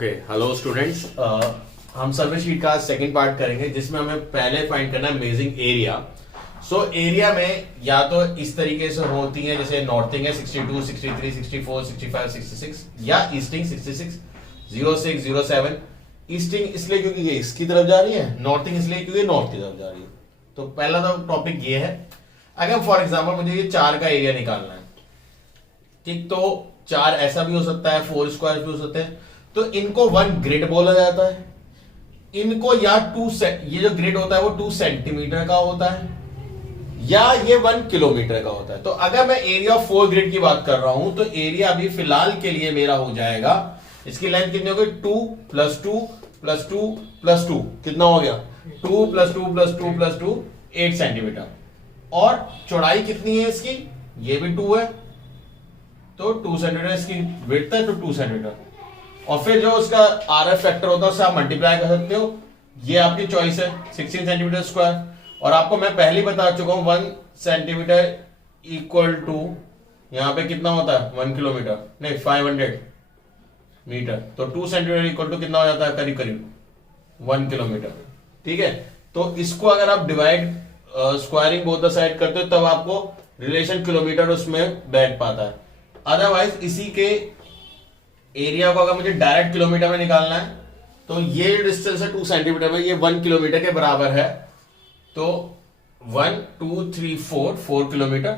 Okay hello students, हम सर्वे sheet का second part करेंगे जिसमें हमें पहले फाइंड करना है मेजिंग एरिया। सो एरिया में या तो इस तरीके से होती है जैसे नॉर्थिंग है 62, 63, 64, 65, 66 या ईस्टिंग 66, 06, 07। ईस्टिंग इसलिए क्योंकि ये इसकी तरफ जा रही है, नॉर्थिंग इसलिए क्योंकि नॉर्थ की तरफ जा रही है। तो पहला तो टॉपिक ये है। अगर फॉर एग्जाम्पल मुझे ये 4 का एरिया निकालना है, ठीक, तो 4 ऐसा भी हो सकता है, 4 स्क्वायर भी हो सकते हैं। तो इनको 1 ग्रिड बोला जाता है। इनको या 2 ये जो ग्रिड होता है वो 2 सेंटीमीटर का होता है या ये 1 किलोमीटर का होता है। तो अगर मैं एरिया ऑफ 4 ग्रिड की बात कर रहा हूं तो एरिया अभी फिलहाल के लिए मेरा हो जाएगा, इसकी लेंथ कितनी होगी, 2 + 2 + 2 + 2 कितना हो गया, 2 + 2 + 2 + 2 8 सेंटीमीटर। और चौड़ाई कितनी है इसकी, ये भी 2 है तो 2 सेंटीमीटर, इसकी विड्थ है तो 2 सेंटीमीटर। और फिर जो उसका RF फैक्टर होता है उससे आप मल्टीप्लाई कर सकते हो, ये आपकी चॉइस है 16 सेंटीमीटर स्क्वायर। और आपको मैं पहले ही बता चुका हूं 1 सेंटीमीटर इक्वल टू यहां पे कितना होता है 1 किलोमीटर, नहीं 500 मीटर। तो 2 सेंटीमीटर इक्वल टू कितना हो जाता है, करीब करीब 1 किलोमीटर। ठीक है, तो इसको अगर आप divide squaring both the side करते हो तब आपको रिलेशन किलोमीटर उसमें बैठ पाता है। अदरवाइज इसी के एरिया को अगर मुझे डायरेक्ट किलोमीटर में निकालना है तो ये डिस्टेंस है 2 सेंटीमीटर में, ये 1 किलोमीटर के बराबर है। तो 1 2 3 4 किलोमीटर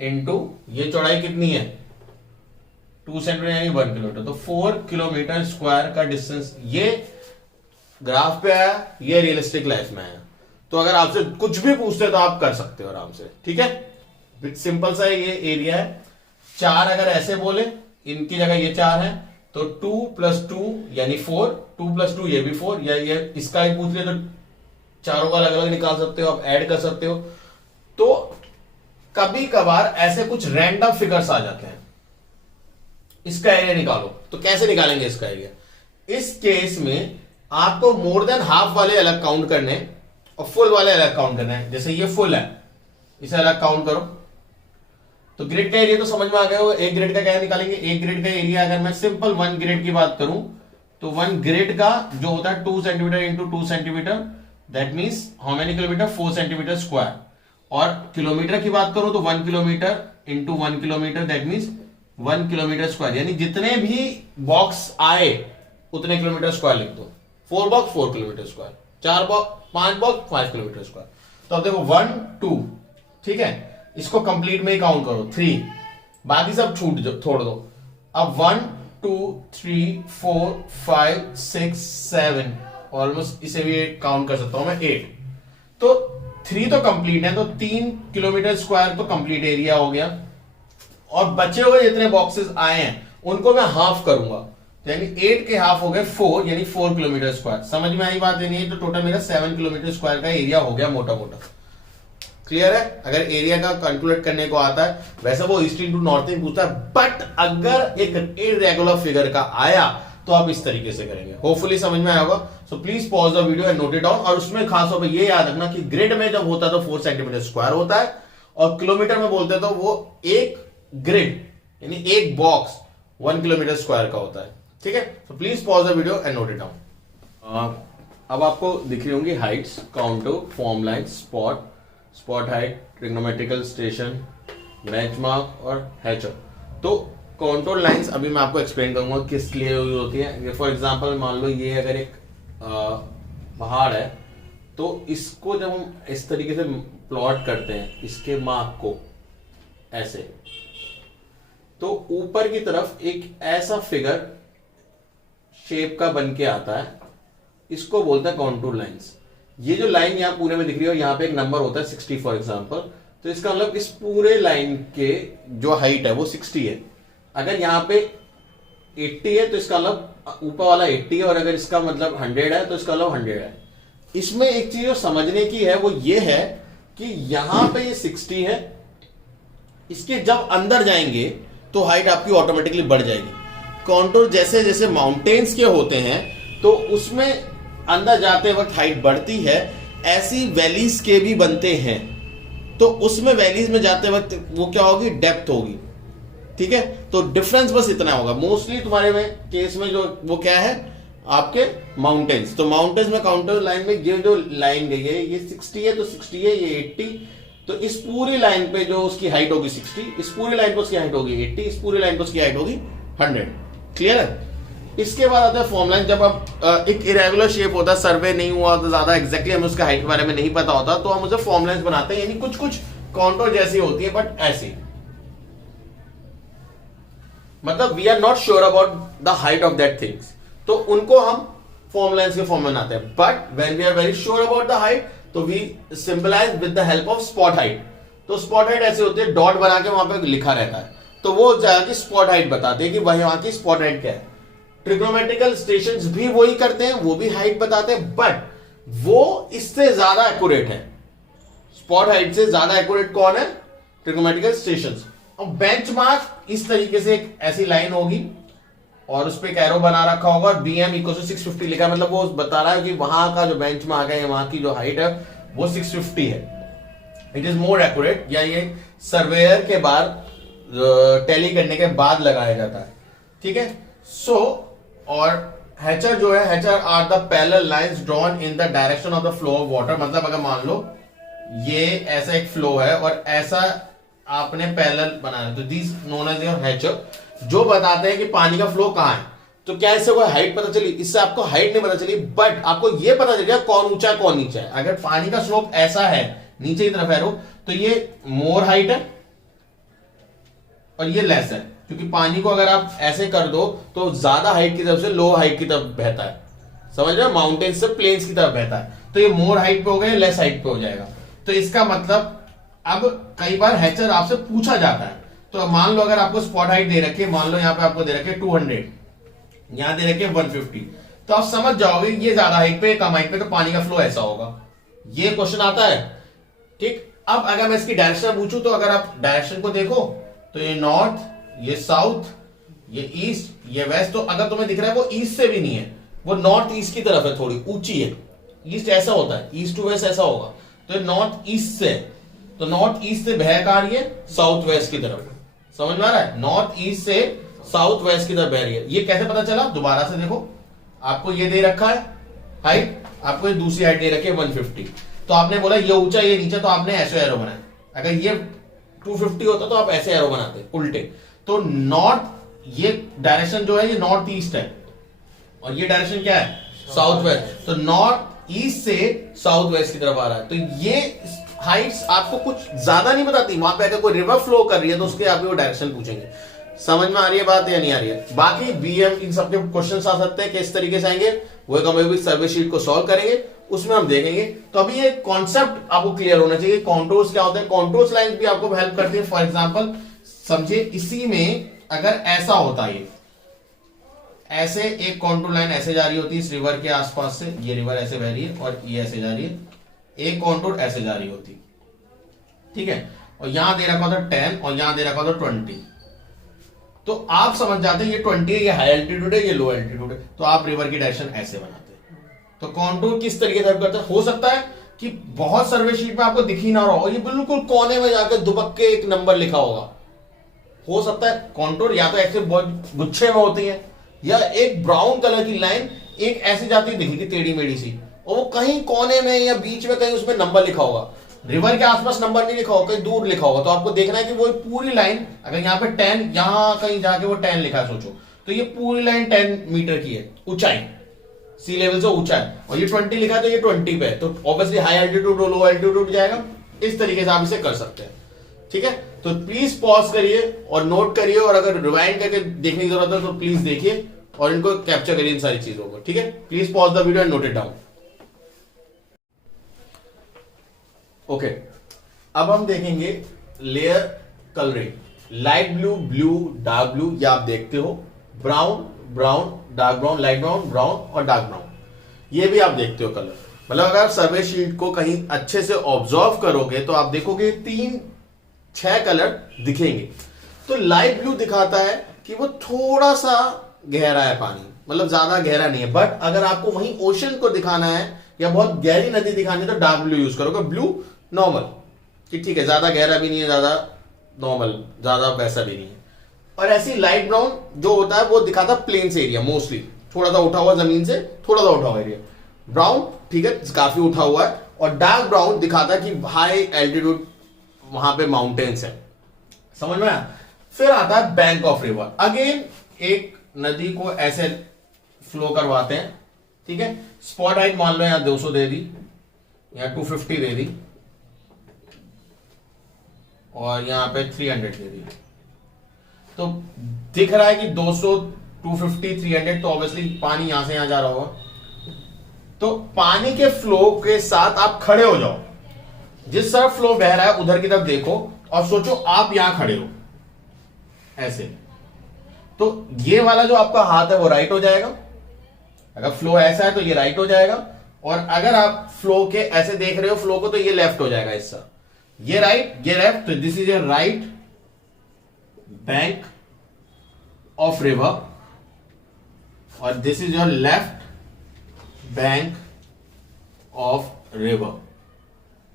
इंटू ये चौड़ाई कितनी है 2 सेंटीमीटर यानी 1 किलोमीटर, तो 4 किलोमीटर स्क्वायर का डिस्टेंस ये ग्राफ पे आया, ये रियलिस्टिक लाइफ में आया। तो अगर आपसे कुछ भी पूछते तो आप कर सकते हो आराम से। ठीक है, सिंपल सा ये एरिया है। 4 अगर ऐसे बोले, इनकी जगह ये 4 है तो 2 + 2 यानी 4, 2 + 2 ये भी 4, या ये इसका ही पूछ लिया तो चारों का अलग अलग निकाल सकते हो, आप ऐड कर सकते हो। तो कभी कभार ऐसे कुछ रैंडम फिगर्स आ जाते हैं, इसका एरिया निकालो, तो कैसे निकालेंगे इसका एरिया। इस केस में आपको मोर देन हाफ वाले अलग काउंट करने और फुल वाले अलग काउंट करना है। जैसे ये फुल है, इसे अलग काउंट करो। तो ग्रिड का एरिया तो समझ में आ गया हो, एक ग्रिड का क्या निकालेंगे, एक ग्रिड का एरिया अगर मैं सिंपल 1 ग्रिड की बात करूं तो 1 ग्रिड का जो होता है 2 centimetre into 2 centimetre, that means how many kilometre, 4 centimetre square. और किलोमीटर की बात करूं तो 1 kilometre into 1 kilometre, that means 1 kilometre square, यानी जितने भी बॉक्स आए उतने किलोमीटर स्क्वायर लिख दो। 4 box 4 kilometre square, 4 box 5 box 5 kilometre square. तो अब देखो 1 2, ठीक है, इसको कंप्लीट में ही काउंट करो 3, बाकी सब छोड़ दो। अब 1 2 3 4 5 6 7, ऑलमोस्ट इसे भी काउंट कर सकता हूं मैं 8। तो 3 तो कंप्लीट है, तो 3 किलोमीटर स्क्वायर तो कंप्लीट एरिया हो गया। और बचे हुए जितने बॉक्सेस आए हैं उनको मैं हाफ करूंगा, यानी 8 के हाफ हो गए 4, यानी 4 किलोमीटर स्क्वायर। समझ में आई बात नहीं है, तो टोटल मेरा 7 किलोमीटर स्क्वायर का एरिया हो गया मोटा मोटा। क्लियर है, अगर एरिया का कैलकुलेट करने को आता है। वैसे वो ईस्टिंग टू नॉर्थिंग पूछता है, बट अगर एक इरेगुलर फिगर का आया तो आप इस तरीके से करेंगे। होपफुली समझ में आया होगा। So please pause the video and note it down. और उसमें खास तौर पे ये याद रखना कि ग्रिड में जब होता है तो 4 सेंटीमीटर स्क्वायर होता है, और किलोमीटर में बोलते हैं तो वो एक ग्रिड यानी एक बॉक्स 1 किलोमीटर स्क्वायर का होता है। ठीक है, so please pause the video and note it down. अब आपको दिख रही होंगी Heights, counter, form line, spot height, trigonometrical station, benchmark और हैचर। तो कॉन्टूर लाइंस अभी मैं आपको एक्सप्लेन करूंगा किस लिए यूज होती है। फॉर एग्जांपल मान लो ये अगर एक पहाड़ है तो इसको जब हम इस तरीके से प्लॉट करते हैं, इसके मार्क को ऐसे, तो ऊपर की तरफ एक ऐसा फिगर शेप का बन के आता है, इसको बोलते हैं कॉन्टूर लाइंस। ये जो लाइन यहां पूरे में दिख रही है, यहां पे एक नंबर होता है 60 फॉर एग्जांपल, तो इसका मतलब इस पूरे लाइन के जो हाइट है वो 60 है। अगर यहां पे 80 है तो इसका मतलब ऊपर वाला 80 है, और अगर इसका मतलब 100 है तो इसका मतलब 100 है। इसमें एक चीज जो समझने की है वो ये है कि यहां पे ये 60 है, इसके जब अंदर जाएंगे तो हाइट आपकी ऑटोमेटिकली बढ़ जाएगी। कॉन्टूर जैसे जैसे माउंटेन्स के होते हैं तो उसमें अंदर जाते वक्त हाइट बढ़ती है, ऐसी वैलीज के भी बनते हैं। तो उसमें वैलीज में जाते वक्त वो क्या होगी, डेप्थ होगी। ठीक है, तो डिफरेंस बस इतना होगा मोस्टली तुम्हारे में केस में। जो वो क्या है आपके माउंटेन्स, तो माउंटेन्स में काउंटर लाइन में ये जो लाइन गई है ये 60 है, तो 60 है, ये 80, तो इस पूरी लाइन पे जो उसकी हाइट होगी 60, इस पूरी लाइन पे उसकी हाइट होगी 80, इस पूरी लाइन पे उसकी हाइट होगी 100। क्लियर है? इसके बाद आता है फॉर्म लाइन। जब आप एक इरेगुलर शेप होता है, सर्वे नहीं हुआ तो ज्यादा एग्जैक्टली हमें उसका हाइट के बारे में नहीं पता होता, तो हम उसे फॉर्म लाइन्स बनाते हैं, यानी कुछ कुछ कॉन्टोर जैसी होती है बट ऐसी, मतलब we are not sure about the height of that things, तो उनको हम फॉर्म लाइन्स के फॉर्म में बनाते हैं। But when we are very sure about the height तो we symbolise with the help of spot height. तो स्पॉट हाइट ऐसे होती है, डॉट बना के वहां पे लिखा रहता है, तो वो जगह की स्पॉट हाइट बताते हैं कि वहां की स्पॉट हाइट क्या है। ट्रिग्नोमेट्रिकल स्टेशंस भी वही करते हैं, वो भी हाइट बताते हैं, बट वो इससे ज्यादा एक्यूरेट है। स्पॉट हाइट से ज्यादा एक्यूरेट कौन है? Trigonometrical stations. और बेंचमार्क इस तरीके से एक ऐसी लाइन होगी और उस पर एक एरो बना रखा होगा और BM इक्वल टू 650 लिखा है, मतलब वो बता रहा है कि वहां का जो बेंचमार्क है, वहां की जो हाइट है वो 650 है। इट इज मोर एक्यूरेट, या ये सर्वेयर के बाद टैली करने के बाद लगाया जाता है। ठीक है, सो और हैचर जो है, hachure are the parallel lines drawn in the direction of the flow of water. मतलब अगर मान लो ये ऐसा एक फ्लो है और ऐसा आपने पैरेलल बनाया, तो this known as your hachure, जो बताते हैं कि पानी का फ्लो कहां है। तो क्या इससे कोई हाइट पता चली? इससे आपको हाइट नहीं पता चली, बट आपको ये पता चल गया कौन ऊंचा है कौन नीचा है। अगर पानी का स्लोप ऐसा है नीचे की तरफ एरो, तो ये मोर हाइट है और ये लेस है, क्योंकि पानी को अगर आप ऐसे कर दो तो ज्यादा हाइट की तरफ से लो हाइट की तरफ बहता है, समझ रहे हो? माउंटेन से प्लेन्स की तरफ बहता है, तो ये मोर हाइट पे हो गया, लेस हाइट पे हो जाएगा। तो इसका मतलब अब कई बार हैचर आपसे पूछा जाता है, तो मान लो अगर आपको स्पॉट हाइट दे रखी है, मान लो यहां पे आपको दे रखे 200, यहां दे रखे 150, तो आप समझ जाओगे ये ज्यादा हाइट पे कम हाइट पे, तो पानी का फ्लो ऐसा होगा। ये क्वेश्चन आता है। ठीक, अब अगर मैं इसकी डायरेक्शन पूछूं, तो अगर आप डायरेक्शन को देखो तो ये नॉर्थ, ये साउथ, ये ईस्ट, ये वेस्ट, तो अगर तुम्हें दिख रहा है वो ईस्ट से भी नहीं है, वो नॉर्थ ईस्ट की तरफ है, थोड़ी ऊंची है। ईस्ट ऐसा होता है, ईस्ट टू वेस्ट ऐसा होगा, तो नॉर्थ ईस्ट से, तो नॉर्थ ईस्ट से बह कहां रही है? साउथ वेस्ट की तरफ। समझ में आ रहा है? नॉर्थ ईस्ट से साउथ वेस्ट की तरफ बह रही है। ये कैसे पता चला? दोबारा से देखो, आपको ये दे रखा है हाइट, आपको ये दूसरी हाइट दे रखी है 150, तो आपने बोला ये ऊंचा ये नीचा, तो आपने ऐसे एरो बनाया। अगर ये 250 होता तो आप ऐसे एरो बनाते उल्टे। तो नॉर्थ, ये डायरेक्शन जो है ये नॉर्थ ईस्ट है और ये डायरेक्शन क्या है? South west. तो नॉर्थ ईस्ट से साउथ वेस्ट की तरफ आ रहा है। तो ये हाइट्स आपको कुछ ज्यादा नहीं बताती। वहां पे अगर कोई रिवर फ्लो कर रही है तो उसके आप वो डायरेक्शन पूछेंगे। समझ में आ रही है बात या नहीं आ रही है? बाकी BM इन सबके क्वेश्चन आ सकते हैं, किस तरीके से आएंगे वो एक हम सर्वे शीट को सॉल्व करेंगे, उसमें हम देखेंगे। तो अभी ये कॉन्सेप्ट आपको क्लियर होना चाहिए, कॉन्टूर्स क्या होते हैं। कॉन्टूर्स लाइन भी आपको हेल्प करती है। फॉर एग्जांपल समझिए, इसी में अगर ऐसा होता है, ऐसे एक कॉन्टूर लाइन ऐसे जा रही होती है इस रिवर के आसपास से, ये रिवर ऐसे बह रही है और ये ऐसे जा रही है, एक कॉन्टूर ऐसे जा रही होती, ठीक है, और यहां दे रखा था 10 और यहां दे रखा था 20, तो आप समझ जाते हैं ये 20 है, ये हाई एल्टीट्यूड है, ये लो एल्टीट्यूड है, तो आप रिवर की डायरेक्शन ऐसे बनाते हैं। तो कॉन्टूर किस तरीके से करते हैं? हो सकता है कि बहुत सर्वे शीट में आपको दिख ही ना रहा हो, ये बिल्कुल कोने में जाकर दुबक के एक नंबर लिखा होगा। हो सकता है कॉन्टूर या तो ऐसे बहुत गुच्छे में होती है, या एक ब्राउन कलर की लाइन एक ऐसी जाती दिखेगी टेढ़ी मेढ़ी सी, और वो कहीं कोने में या बीच में कहीं उसमें नंबर लिखा होगा। रिवर के आसपास नंबर नहीं लिखा होगा, कहीं दूर लिखा होगा, तो आपको देखना है कि वो पूरी लाइन, अगर यहाँ पे 10, यहां कहीं जाके वो 10 लिखा है, सोचो तो ये पूरी लाइन 10 मीटर की है ऊंचाई, सी लेवल से ऊंचा है, और ये 20 लिखा है तो ये 20 पे है, तो ऑब्वियसली हाई एल्टीट्यूड और लो एल्टीट्यूड जाएगा। इस तरीके से आप इसे कर सकते हैं, ठीक है। तो प्लीज पॉज करिए और नोट करिए, और अगर रिवाइंड करके देखने की जरूरत है तो प्लीज देखिए और इनको कैप्चर करिए इन सारी चीजों को, ठीक है। Please pause the video and note it down. Okay, अब हम देखेंगे layer colouring. Light blue, blue, dark blue, ये आप देखते हो, brown, brown, dark brown, light brown, brown और डार्क ब्राउन, ये भी आप देखते हो कलर। मतलब अगर आप सर्वे शीट को कहीं अच्छे से ऑब्जर्व करोगे तो आप देखोगे 3-6 कलर दिखेंगे। तो लाइट ब्लू दिखाता है कि वो थोड़ा सा गहरा है पानी, मतलब ज्यादा गहरा नहीं है, बट अगर आपको वहीं ओशन को दिखाना है या बहुत गहरी नदी दिखानी है तो डार्क ब्लू यूज करोगे। ब्लू नॉर्मल, कि ठीक है, ज्यादा गहरा भी नहीं है, ज्यादा नॉर्मल, ज्यादा वैसा भी नहीं है। और ऐसी लाइट ब्राउन जो होता है वो दिखाता प्लेन्स एरिया, मोस्टली थोड़ा सा उठा हुआ जमीन से, थोड़ा सा उठा हुआ एरिया ब्राउन, ठीक है, काफी उठा हुआ है। और डार्क ब्राउन दिखाता है कि हाई एल्टीट्यूड वहां पे माउंटेन्स है। समझ में आया? फिर आता है बैंक ऑफ रिवर। अगेन एक नदी को ऐसे फ्लो करवाते हैं, ठीक है। स्पॉट हाइट मान लो यहां 200 दे दी, यहां 250 दे दी, और यहां पे 300 दे दी। तो दिख रहा है कि 200, 250, 300, तो ऑब्वियसली पानी यहां से यहां जा रहा होगा। तो पानी के फ्लो के साथ आप खड़े हो जाओ, जिस तरफ फ्लो बह रहा है उधर की तरफ देखो और सोचो आप यहां खड़े हो ऐसे। तो ये वाला जो आपका हाथ है वो राइट हो जाएगा, अगर फ्लो ऐसा है तो ये राइट हो जाएगा, और अगर आप फ्लो के ऐसे देख रहे हो फ्लो को तो ये लेफ्ट हो जाएगा हिस्सा, ये राइट ये लेफ्ट। तो this is a right bank of river और this is your left bank of river.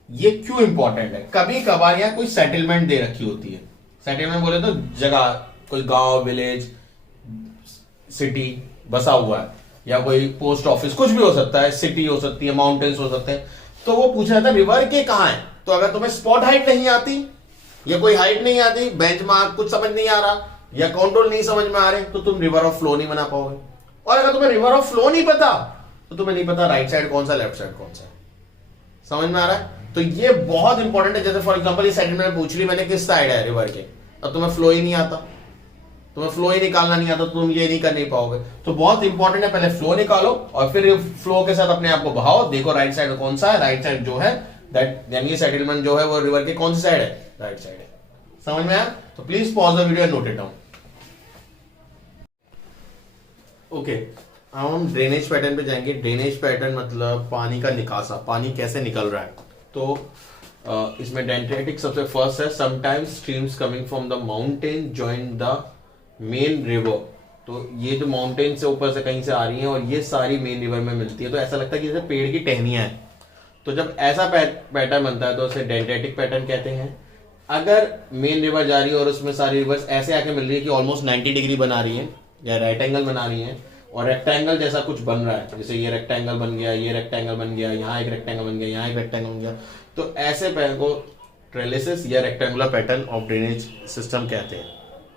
ये क्यों इंपॉर्टेंट है? कभी कभार यहां कोई सेटलमेंट दे रखी होती है, सेटलमेंट बोले तो जगह, कोई गांव, विलेज, सिटी बसा हुआ है, या कोई पोस्ट ऑफिस, कुछ भी हो सकता है, सिटी हो सकती है, माउंटेन्स हो सकते हैं। तो वो पूछ रहा था रिवर के कहां है। तो अगर तुम्हें स्पॉट हाइट नहीं आती या कोई हाइट नहीं आती, बेंचमार्क कुछ समझ नहीं आ रहा या कंट्रोल नहीं समझ में आ रहे, तो तुम रिवर ऑफ फ्लो नहीं बना पाओगे। और अगर तुम्हें रिवर ऑफ फ्लो नहीं पता तो तुम्हें नहीं पता राइट साइड कौन सा, लेफ्ट साइड कौन सा है। समझ में आ रहा है? तो ये बहुत इंपॉर्टेंट है। जैसे फॉर एग्जांपल ये सेटलमेंट पूछ ली मैंने किस साइड है रिवर के, अब तुम्हें फ्लो ही नहीं आता, तुम्हें फ्लो ही निकालना नहीं आता, तो तुम ये नहीं कर नहीं पाओगे। तो बहुत इंपॉर्टेंट है, पहले फ्लो निकालो और फिर फ्लो के साथ अपने आप को बहाओ, देखो राइट साइड कौन सा है। राइट साइड जो है दैट, यानी सेटलमेंट जो है वो रिवर के कौन सी साइड है, राइट साइड है। समझ में आया? तो please pause the video and note it down. Okay, हम ड्रेनेज पैटर्न पे जाएंगे। ड्रेनेज पैटर्न मतलब पानी का निकासा, पानी कैसे निकल रहा है। तो इसमें डेंड्रेटिक सबसे फर्स्ट है। Sometimes streams coming from the mountain join the main river. तो ये जो माउंटेन से ऊपर से कहीं से आ रही है और ये सारी मेन रिवर में मिलती है, तो ऐसा लगता है कि जैसे पेड़ की टहनियां हैं। तो जब ऐसा पैटर्न बनता है तो उसे डेंड्रेटिक पैटर्न कहते हैं। अगर मेन रिवर जा रही है और उसमें सारी रिवर्स ऐसे आके मिल रही है कि ऑलमोस्ट 90 डिग्री बना रही है या राइट एंगल बना रही है, और रेक्टेंगल जैसा कुछ बन रहा है, जैसे ये रेक्टेंगल बन गया, ये रेक्टेंगल बन गया, यहाँ एक रेक्टेंगल बन गया, यहाँ एक रेक्टेंगल बन गया, तो ऐसे पैटर्न को ट्रेलिसिस या rectangular pattern of drainage system कहते हैं।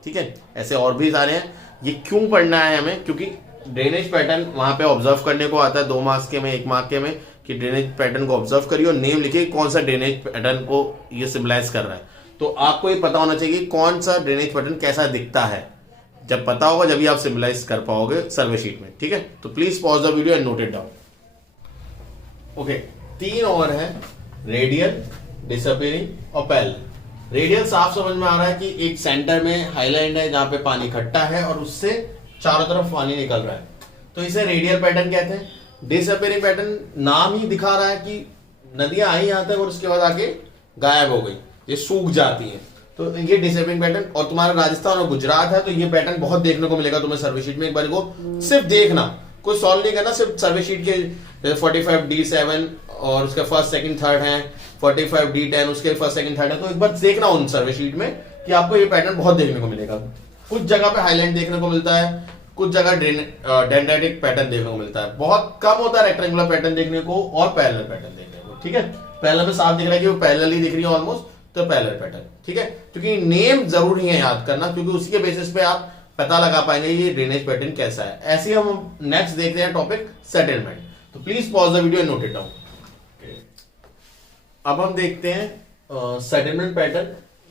ठीक है, ऐसे और भी सारे हैं। ये क्यों पढ़ना है हमें? क्योंकि ड्रेनेज पैटर्न वहां पे ऑब्जर्व करने को आता है 2 मार्क्स के में, 1 मार्क के में, कि ड्रेनेज पैटर्न को ऑब्जर्व करिए और नेम लिखिए कौन सा ड्रेनेज पैटर्न को ये सिम्बलाइज कर रहा है। तो आपको ये पता होना चाहिए कि कौन सा ड्रेनेज पैटर्न कैसा दिखता है। जब पता होगा जब भी आप सिम्बलाइज कर पाओगे सर्वे शीट में। ठीक है, तो please pause the video and note it down. Okay, 3 और है, रेडियल, डिसअपीयरिंग और पैरेलल। रेडियल साफ समझ में आ रहा है कि एक सेंटर में हाईलैंड है जहां पे पानी इकट्ठा है और उससे चारों तरफ पानी निकल रहा है, तो इसे रेडियल पैटर्न कहते हैं। डिसअपीयरिंग पैटर्न नाम ही दिखा रहा है कि नदियां आई यहां तक और उसके बाद आके गायब हो गई, ये सूख जाती हैं, तो ये डिसअपीयरिंग पैटर्न। और तुम्हारा राजस्थान और गुजरात है तो ये पैटर्न बहुत देखने को मिलेगा तुम्हें सर्वे शीट में। एक बार को सिर्फ देखना, कोई सॉल्व नहीं करना, सिर्फ सर्वे शीट के 45D7 और उसके फर्स्ट सेकंड थर्ड है, 45D10 उसके फर्स्ट सेकंड थर्ड है, तो एक बार देखना उन सर्वे शीट में कि आपको ये पैटर्न बहुत देखने को मिलेगा। कुछ जगह पे हाईलैंड देखने को मिलता है, कुछ जगह डेंड्राइटिक पैटर्न देखने को मिलता है, बहुत कम होता है रेक्टेंगुलर पैटर्न देखने को और पैरेलल पैटर्न देखने को। ठीक है, पैरेलल में साफ दिख रहा है कि वो पैरेलल ही दिख रही है ऑलमोस्ट, तो पैरेलल पैटर्न। ठीक है, क्योंकि नेम जरूरी है याद करना, क्योंकि उसी के बेसिस पे आप पता लगा पाएंगे ये ड्रेनेज पैटर्न कैसा है। ऐसे हम नेक्स्ट देखते हैं टॉपिक सेटलमेंट। तो please pause the video and note it down. अब हम देखते हैं सेटलमेंट पैटर्न,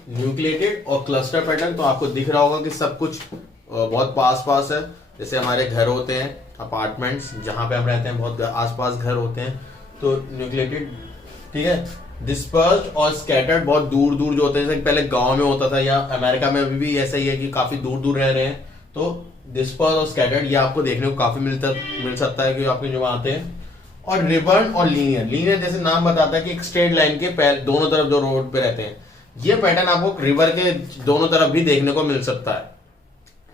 न्यूक्लिएटेड और क्लस्टर पैटर्न। तो आपको दिख रहा होगा कि सब कुछ बहुत पास पास है। जैसे हमारे घर होते हैं, अपार्टमेंट्स जहां पे हम रहते हैं, बहुत आसपास घर होते हैं, तो न्यूक्लिएटेड। ठीक है, डिस्पर्स्ड और स्कैटर्ड बहुत दूर दूर जो होते हैं, जैसे पहले गांव में होता था, या अमेरिका में अभी भी ऐसा ही है कि काफी दूर दूर रह रहे हैं, तो डिस्पर्स्ड और स्कैटर्ड ये आपको देखने को काफी मिल सकता है कि आपके जो आते हैं। और रिबन और लीनियर, लीनियर जैसे नाम बताता है कि एक स्ट्रेट लाइन के दोनों तरफ जो रोड पे रहते हैं, ये पैटर्न आपको रिवर के दोनों तरफ भी देखने को मिल सकता है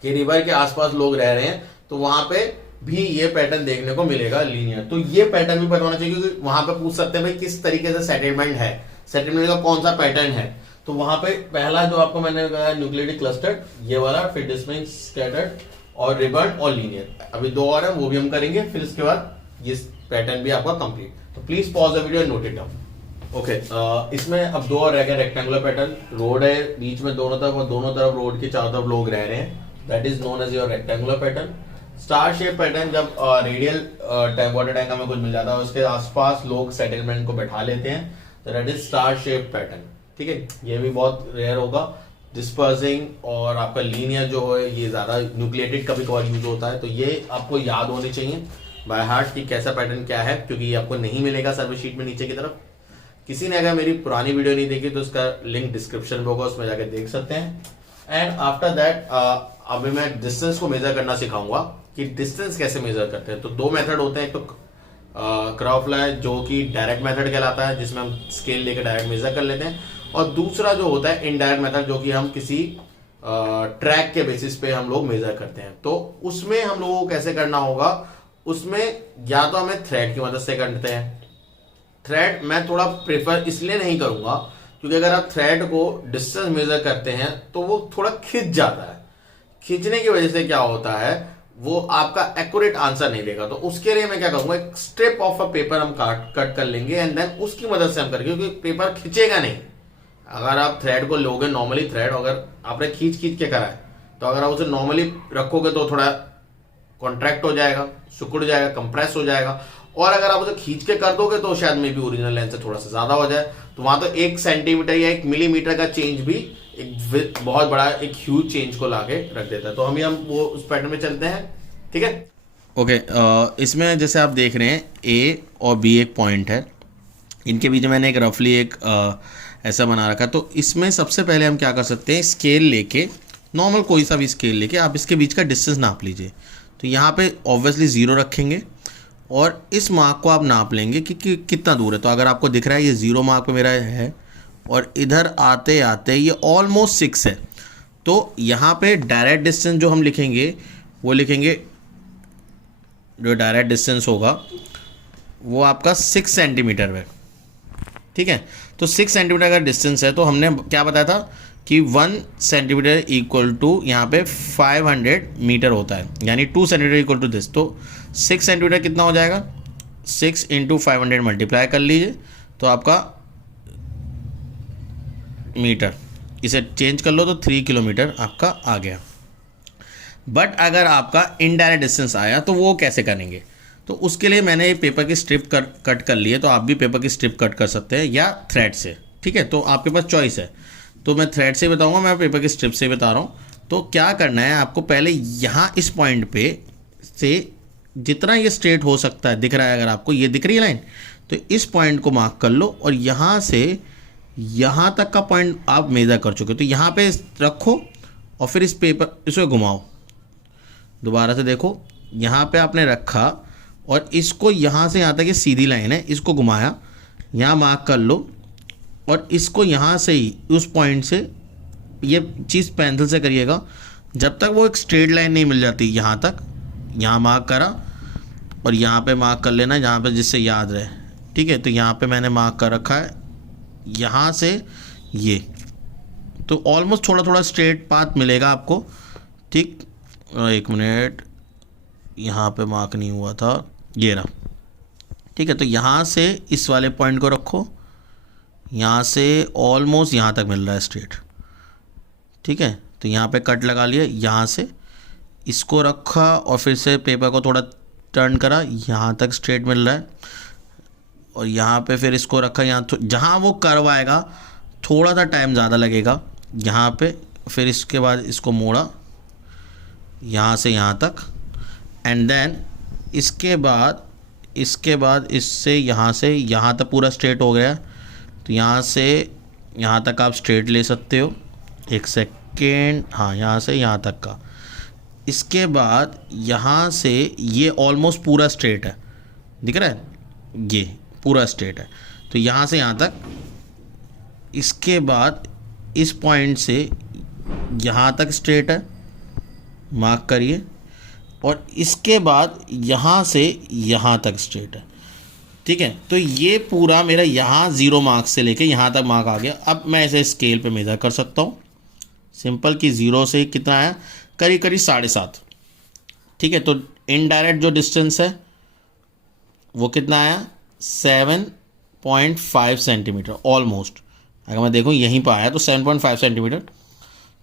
कि रिवर के आसपास लोग रह रहे हैं तो वहां पे भी ये पैटर्न देखने को मिलेगा, लीनियर। तो ये पैटर्न भी पता होना चाहिए, क्योंकि वहां पे पूछ सकते हैं भाई किस तरीके से सेटलमेंट है, सेटलमेंट का कौन सा पैटर्न है। तो वहां पे पहला जो आपको मैंने बताया न्यूक्लियोटिड क्लस्टर्ड, ये वाला, फिर डिस्मिंग स्कैटर्ड और रिबन और लीनियर। अभी 2 और है, वो भी हम करेंगे। फिर इसके बाद ये पैटर्न भी आपका कंप्लीट। तो please pause the video and note it down. Okay, इसमें अब 2 और रह गए। रेक्टेंगुलर पैटर्न, रोड है बीच में दोनों तरफ और दोनों तरफ रोड के चारों तरफ लोग रह रहे हैं, that is known as your rectangular pattern. Star shape pattern, जब रेडियल वाटर टैंक हमें कुछ मिल जाता है, उसके आसपास लोग सेटलमेंट को बैठा लेते हैं, तो that is star shape pattern. ठीक है, ये भी बहुत रेयर होगा। डिस्पर्सिंग और आपका लीनियर जो है ये ज्यादा, न्यूक्लियोटिड कभी कभार यूज होता है, तो ये आपको याद होने चाहिए बाय हार्ट कि कैसा पैटर्न क्या है, क्योंकि ये आपको नहीं मिलेगा सर्विस शीट में नीचे की तरफ। किसी ने अगर मेरी पुरानी वीडियो नहीं देखी तो उसका लिंक डिस्क्रिप्शन में होगा, उसमें जाकर देख सकते हैं। एंड आफ्टर दैट अभी मैं डिस्टेंस को मेजर करना सिखाऊंगा कि डिस्टेंस कैसे मेजर करते हैं। तो 2 मेथड होते हैं, एक तो कर्व फ्लाई जो कि डायरेक्ट मेथड कहलाता है, जिसमें हम स्केल लेकर डायरेक्ट मेजर कर लेते हैं, और दूसरा जो होता है इनडायरेक्ट मेथड, जो कि हम किसी ट्रैक के बेसिस पे हम लोग मेजर करते हैं। तो उसमें हम लोगों को कैसे करना होगा, उसमें या तो हमें थ्रेड की मदद से करते हैं। थ्रेड मैं थोड़ा प्रेफर इसलिए नहीं करूंगा क्योंकि अगर आप थ्रेड को डिस्टेंस मेजर करते हैं तो वो थोड़ा खिंच जाता है। खींचने की वजह से क्या होता है, वो आपका एक्यूरेट आंसर नहीं देगा। तो उसके लिए मैं क्या करूंगा, एक स्ट्रिप ऑफ अ पेपर हम कट कर लेंगे एंड देन उसकी मदद से हम करेंगे, क्योंकि पेपर खींचेगा नहीं। अगर आप थ्रेड को लोगे नॉर्मली, थ्रेड अगर आपने खींच के करा है, तो अगर आप उसे नॉर्मली रखोगे तो थोड़ा कॉन्ट्रैक्ट हो जाएगा, सिकुड़ जाएगा, कंप्रेस हो जाएगा। और अगर आप उसे खींच के कर दोगे तो शायद मे भी ओरिजिनल लेंथ से थोड़ा सा ज्यादा हो जाए। तो वहां तो 1 सेंटीमीटर या 1 मिलीमीटर का चेंज भी एक बहुत बड़ा, एक ह्यूज चेंज को लाके रख देता है। तो हम वो उस पैटर्न में चलते हैं। ठीक है, ओके। इसमें जैसे आप देख रहे हैं ए और बी एक पॉइंट है, इनके बीच में मैंने एक रफली एक ऐसा बना रखा। तो इसमें सबसे पहले हम क्या कर सकते हैं, स्केल लेके, नॉर्मल कोई सा भी स्केल लेके आप इसके बीच का डिस्टेंस नाप लीजिए। तो यहाँ पे ऑब्वियसली 0 रखेंगे और इस मार्क को आप नाप लेंगे कि कितना दूर है। तो अगर आपको दिख रहा है ये 0 मार्क पे मेरा है और इधर आते आते ये ऑलमोस्ट 6 है, तो यहाँ पे डायरेक्ट डिस्टेंस जो हम लिखेंगे वो लिखेंगे, जो डायरेक्ट डिस्टेंस होगा वो आपका 6 सेंटीमीटर है। ठीक है, तो 6 सेंटीमीटर का डिस्टेंस है, तो हमने क्या बताया था कि 1 सेंटीमीटर इक्वल टू यहाँ पे 500 मीटर होता है, यानी 2 सेंटीमीटर इक्वल टू दिस। तो 6 सेंटीमीटर कितना हो जाएगा, 6 इंटू 500 मल्टीप्लाई कर लीजिए तो आपका मीटर, इसे चेंज कर लो तो 3 किलोमीटर आपका आ गया। बट अगर आपका इनडायरेक्ट डिस्टेंस आया तो वो कैसे करेंगे, तो उसके लिए मैंने पेपर की स्ट्रिप कट कर ली है। तो आप भी पेपर की स्ट्रिप कट कर सकते हैं या थ्रेड से। ठीक है, तो आपके पास चॉइस है। तो मैं थ्रेड से बताऊंगा, मैं पेपर की स्ट्रिप से बता रहा हूँ। तो क्या करना है आपको, पहले यहाँ इस पॉइंट पे से जितना ये स्ट्रेट हो सकता है, दिख रहा है अगर आपको, ये दिख रही है लाइन, तो इस पॉइंट को मार्क कर लो और यहाँ से यहाँ तक का पॉइंट आप मेजर कर चुके हो। तो यहाँ पे रखो और फिर इस पेपर इसे घुमाओ, दोबारा से देखो, यहाँ पे आपने रखा और इसको यहाँ से यहाँ तक ये सीधी लाइन है, इसको घुमाया, यहाँ मार्क कर लो और इसको यहाँ से ही उस पॉइंट से, ये चीज़ पेंसिल से करिएगा जब तक वो एक स्ट्रेट लाइन नहीं मिल जाती। यहाँ तक, यहाँ मार्क करा और यहाँ पे मार्क कर लेना जहाँ पे, जिससे याद रहे। ठीक है, तो यहाँ पे मैंने मार्क कर रखा है, यहाँ से ये, तो ऑलमोस्ट थोड़ा थोड़ा स्ट्रेट पाथ मिलेगा आपको। ठीक, 1 मिनट, यहाँ पे मार्क नहीं हुआ था, ये रहा। ठीक है, तो यहाँ से इस वाले पॉइंट को रखो, यहाँ से ऑलमोस्ट यहाँ तक मिल रहा है स्ट्रेट। ठीक है, तो यहाँ पे कट लगा लिया, यहाँ से इसको रखा और फिर से पेपर को थोड़ा टर्न करा, यहाँ तक स्ट्रेट मिल रहा है। और यहाँ पे फिर इसको रखा, यहाँ जहाँ वो कर्व आएगा थोड़ा सा टाइम ज़्यादा लगेगा यहाँ पे। फिर इसके बाद इसको मोड़ा यहाँ से यहाँ तक, एंड देन इसके बाद इससे यहाँ से यहाँ तक पूरा स्ट्रेट हो गया। तो यहाँ से यहाँ तक आप स्ट्रेट ले सकते हो, 1 सेकेंड, हाँ, यहाँ से यहाँ तक का। इसके बाद यहाँ से ये ऑलमोस्ट पूरा स्ट्रेट है, दिख रहा है, ये पूरा स्ट्रेट है। तो यहाँ से यहाँ तक, इसके बाद इस पॉइंट से यहाँ तक स्ट्रेट है, मार्क करिए, और इसके बाद यहाँ से यहाँ तक स्ट्रेट है। ठीक है, तो ये पूरा मेरा यहाँ 0 मार्क्स से लेके यहाँ तक मार्क आ गया। अब मैं इसे स्केल पे मेज़र कर सकता हूँ सिंपल कि 0 से कितना आया, करीब करीब 7.5। ठीक है, तो इनडायरेक्ट जो डिस्टेंस है वो कितना आया, 7.5 सेंटीमीटर ऑलमोस्ट। अगर मैं देखूँ यहीं पर आया तो 7.5 सेंटीमीटर।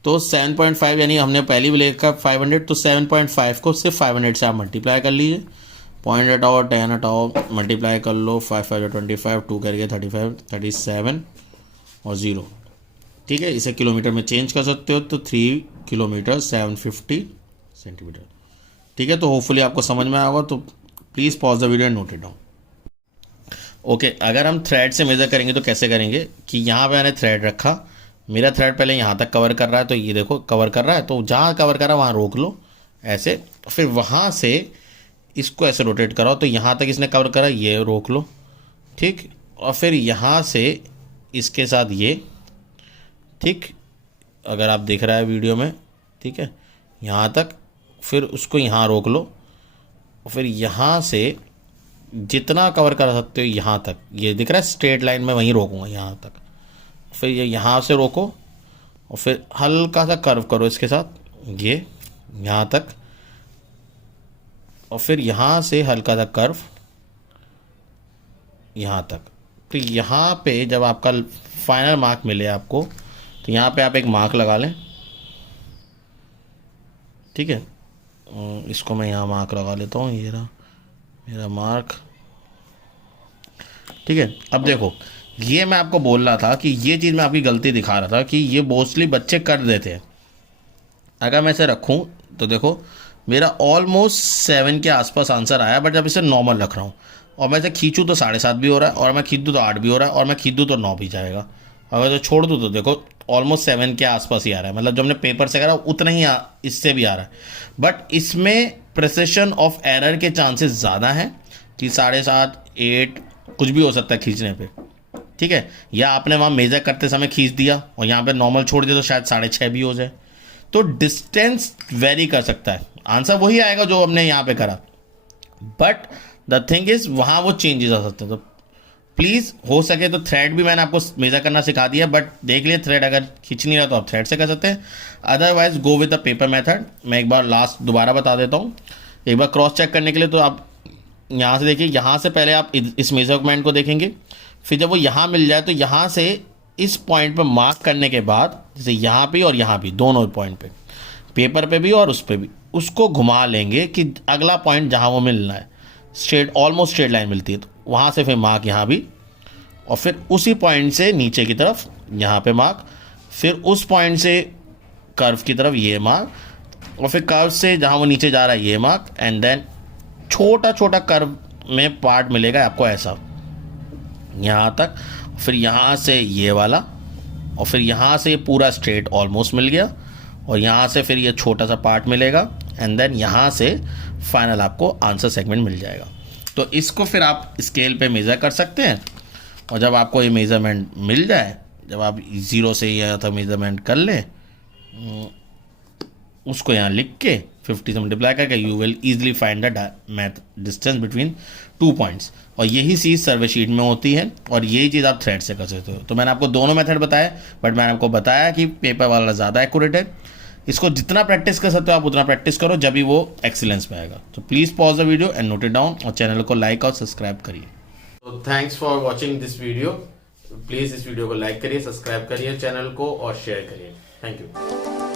तो 7.5 यानी हमने पहली भी लेकर 500, तो 7.5 को सिर्फ 500 से आप मल्टीप्लाई कर लीजिए। पॉइंट हटाओ, 10 हटाओ, मल्टीप्लाई कर लो, 5 5 25, 2 करके 35, 37 और 0। ठीक है, इसे किलोमीटर में चेंज कर सकते हो, तो 3 किलोमीटर 750 सेंटीमीटर। ठीक है, तो होपफुली आपको समझ में आया होगा। तो please pause the video and note it down. Okay, अगर हम थ्रेड से मेज़र करेंगे तो कैसे करेंगे कि यहाँ पे मैंने थ्रेड रखा, मेरा थ्रेड पहले यहाँ तक कवर कर रहा है, तो ये देखो कवर कर रहा है, तो जहाँ कवर कर रहा है वहाँ रोक लो ऐसे, फिर वहाँ से इसको ऐसे रोटेट कराओ, तो यहाँ तक इसने कवर करा, ये रोक लो। ठीक, और फिर यहाँ से इसके साथ ये, ठीक, अगर आप देख रहा है वीडियो में, ठीक है, यहाँ तक, फिर उसको यहाँ रोक लो, और फिर यहाँ से जितना कवर कर सकते हो यहाँ तक, ये दिख रहा है स्ट्रेट लाइन में वहीं रोकूंगा यहाँ तक, फिर ये यहाँ से रोको और फिर हल्का सा कर्व करो इसके साथ, ये यहाँ तक, और फिर यहाँ से हल्का सा कर्व यहाँ तक। तो यहाँ पे जब आपका फाइनल मार्क मिले आपको, तो यहाँ पे आप एक मार्क लगा लें। ठीक है, इसको मैं यहाँ मार्क लगा लेता हूँ, ये रहा मेरा मार्क। ठीक है, अब देखो ये मैं आपको बोल रहा था कि ये चीज़ मैं आपकी गलती दिखा रहा था कि ये मोस्टली बच्चे कर देते हैं। अगर मैं इसे रखूँ तो देखो मेरा ऑलमोस्ट 7 के आसपास आंसर आया, बट जब इसे नॉर्मल रख रहा हूँ और मैं इसे खींचूँ तो 7.5 भी हो रहा है, और मैं खींच दूँ तो 8 भी हो रहा है, और मैं खींच दूँ तो 9 भी जाएगा। अगर तो छोड़ दूँ तो देखो ऑलमोस्ट 7 के आसपास ही आ रहा है, मतलब जो हमने पेपर से करा उतना ही इससे भी आ रहा है। बट इसमें प्रिसिशन ऑफ एरर के चांसेस ज़्यादा हैं कि 7.5, 8 कुछ भी हो सकता है खींचने पे। ठीक है, या आपने वहाँ मेजर करते समय खींच दिया और यहाँ पे नॉर्मल छोड़ दिया तो शायद 6.5 भी हो जाए। तो डिस्टेंस वेरी कर सकता है, आंसर वही आएगा जो हमने यहाँ पे करा, बट द थिंग इज वहाँ वो चेंजेस आ सकते हैं। तो प्लीज़ हो सके तो थ्रेड भी मैंने आपको मेजर करना सिखा दिया, बट देख लिए थ्रेड अगर खींच नहीं रहा तो आप थ्रेड से कर सकते हैं, otherwise go with the paper method. मैं एक बार लास्ट दोबारा बता देता हूँ, एक बार क्रॉस चेक करने के लिए। तो आप यहाँ से देखिए, यहाँ से पहले आप इस मेजरमेंट को देखेंगे, फिर जब वो यहाँ मिल जाए तो यहाँ से इस पॉइंट पर मार्क करने के बाद, जैसे यहाँ पे और यहाँ भी दोनों पॉइंट पे, पेपर पे भी और उस पर भी, उसको घुमा लेंगे कि अगला पॉइंट जहाँ वो मिलना है, स्ट्रेट ऑलमोस्ट स्ट्रेट लाइन मिलती है, तो वहाँ से फिर मार्क यहाँ भी, और फिर उसी पॉइंट से नीचे की तरफ यहाँ पे मार्क, फिर उस पॉइंट से कर्व की तरफ ये मार्क, और फिर कर्व से जहाँ वो नीचे जा रहा है ये मार्क, एंड देन छोटा छोटा कर्व में पार्ट मिलेगा आपको ऐसा यहाँ तक, फिर यहाँ से ये वाला, और फिर यहाँ से पूरा स्ट्रेट ऑलमोस्ट मिल गया, और यहाँ से फिर ये छोटा सा पार्ट मिलेगा, एंड देन यहाँ से फाइनल आपको आंसर सेगमेंट मिल जाएगा। तो इसको फिर आप स्केल पे मेज़र कर सकते हैं, और जब आपको ये मेज़रमेंट मिल जाए, जब आप 0 से यहाँ तक मेज़रमेंट कर लें, उसको यहाँ लिख के 50 से मल्टीप्लाई करके you will easily find the math distance between 2 points. और यही चीज़ सर्वे शीट में होती है, और यही चीज़ आप थ्रेड से कर सकते हो। तो मैंने आपको दोनों मेथड बताए, बट मैंने आपको बताया कि पेपर वाला ज़्यादा एक्यूरेट है। इसको जितना प्रैक्टिस कर सकते हो आप उतना प्रैक्टिस करो, जब भी वो एक्सीलेंस में आएगा। तो please pause the video and note it down, और चैनल को लाइक और सब्सक्राइब करिए। तो thanks for watching this video. Please इस वीडियो को लाइक करिए, सब्सक्राइब करिए चैनल को, और शेयर करिए। Thank you.